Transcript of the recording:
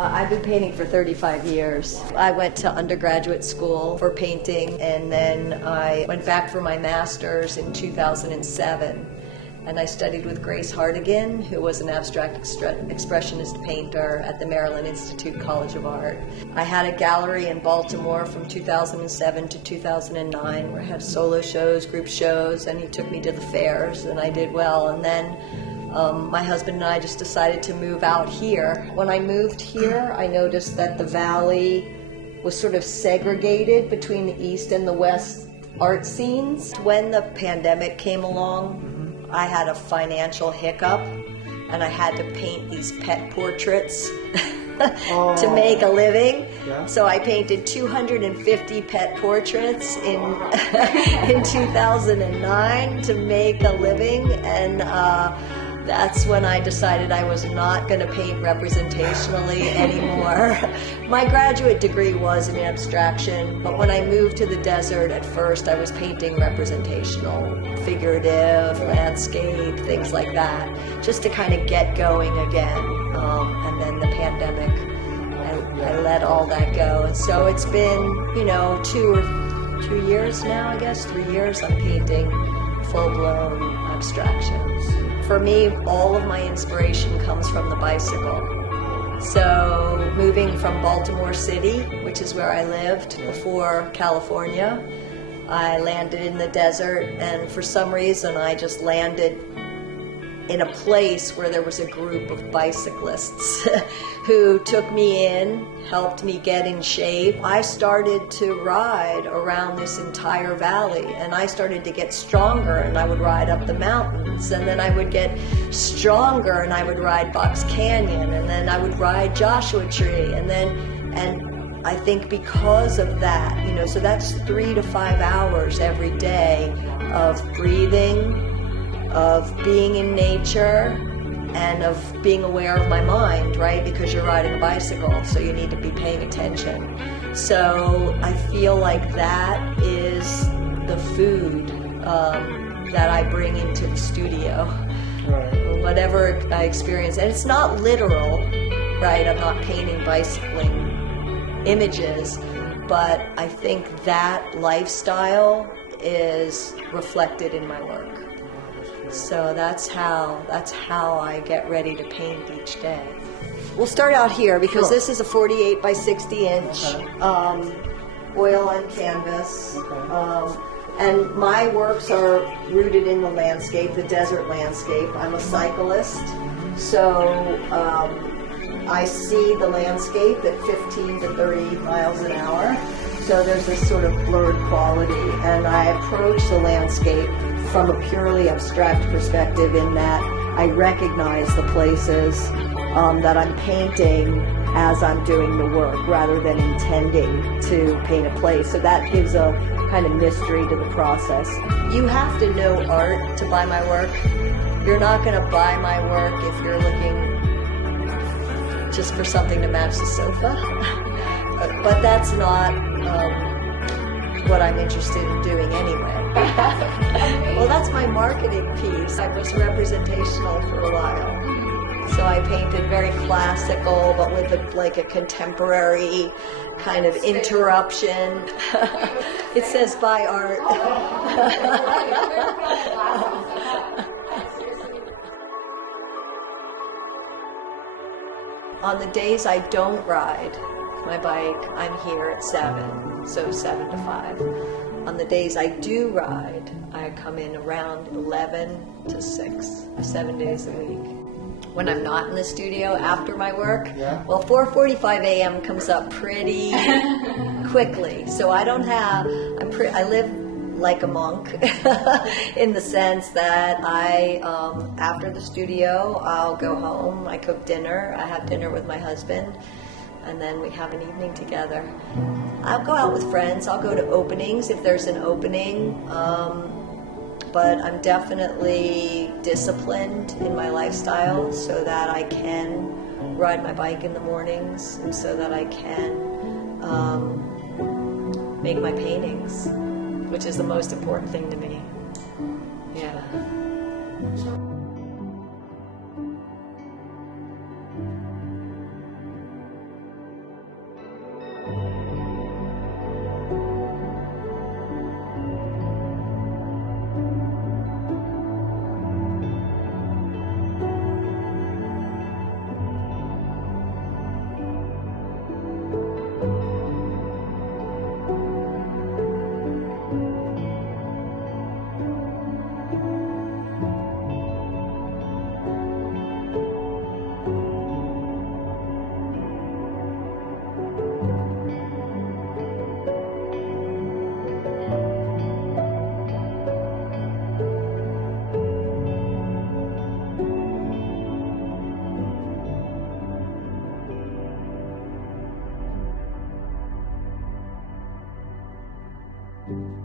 I've been painting for 35 years. I went to undergraduate school for painting, and then I went back for my master's in 2007. And I studied with Grace Hartigan, who was an abstract expressionist painter at the Maryland Institute College of Art. I had a gallery in Baltimore from 2007 to 2009 where I had solo shows, group shows, and he took me to the fairs, and I did well. And then my husband and I just decided to move out here. When I moved here, I noticed that the valley was sort of segregated between the east and the west art scenes. When the pandemic came along, I had a financial hiccup, and I had to paint these pet portraits to make a living. Yeah. So I painted 250 pet portraits in in 2009 to make a living, and that's when I decided I was not going to paint representationally anymore. My graduate degree was in abstraction, but when I moved to the desert, at first I was painting representational, figurative, landscape, things like that, just to kind of get going again. And then the pandemic, I let all that go. And so it's been, 2 years now, I guess, 3 years I'm painting full-blown abstractions. For me, all of my inspiration comes from the bicycle. So moving from Baltimore City, which is where I lived before California, I landed in the desert, and for some reason I just landed in a place where there was a group of bicyclists who took me in, helped me get in shape. I started to ride around this entire valley, and I started to get stronger, and I would ride up the mountains, and then I would get stronger and I would ride Box Canyon, and then I would ride Joshua Tree, and I think because of that, so that's 3 to 5 hours every day of breathing, of being in nature, and of being aware of my mind, right? Because you're riding a bicycle, so you need to be paying attention. So I feel like that is the food that I bring into the studio. Right. Whatever I experience. And it's not literal, right? I'm not painting bicycling images, but I think that lifestyle is reflected in my work. So that's how I get ready to paint each day. We'll start out here because This is a 48 by 60 inch oil on canvas. And my works are rooted in the landscape, the desert landscape. I'm a cyclist, so I see the landscape at 15 to 30 miles an hour. So there's this sort of blurred quality, and I approach the landscape from a purely abstract perspective in that I recognize the places that I'm painting as I'm doing the work rather than intending to paint a place. So that gives a kind of mystery to the process. You have to know art to buy my work. You're not going to buy my work if you're looking just for something to match the sofa. But that's not what I'm interested in doing anyway. Well, that's my marketing piece. I was representational for a while. So I painted very classical, but with a contemporary kind of interruption. It says buy art. On the days I don't ride my bike, I'm here at 7, so 7 to 5. On the days I do ride, I come in around 11 to 6, 7 days a week. When I'm not in the studio after my work, well, 4:45 a.m. comes up pretty quickly. So I don't have, I live like a monk in the sense that after the studio, I'll go home, I cook dinner, I have dinner with my husband, and then we have an evening together. I'll go out with friends, I'll go to openings if there's an opening, but I'm definitely disciplined in my lifestyle so that I can ride my bike in the mornings and so that I can make my paintings, which is the most important thing to me. Yeah. you.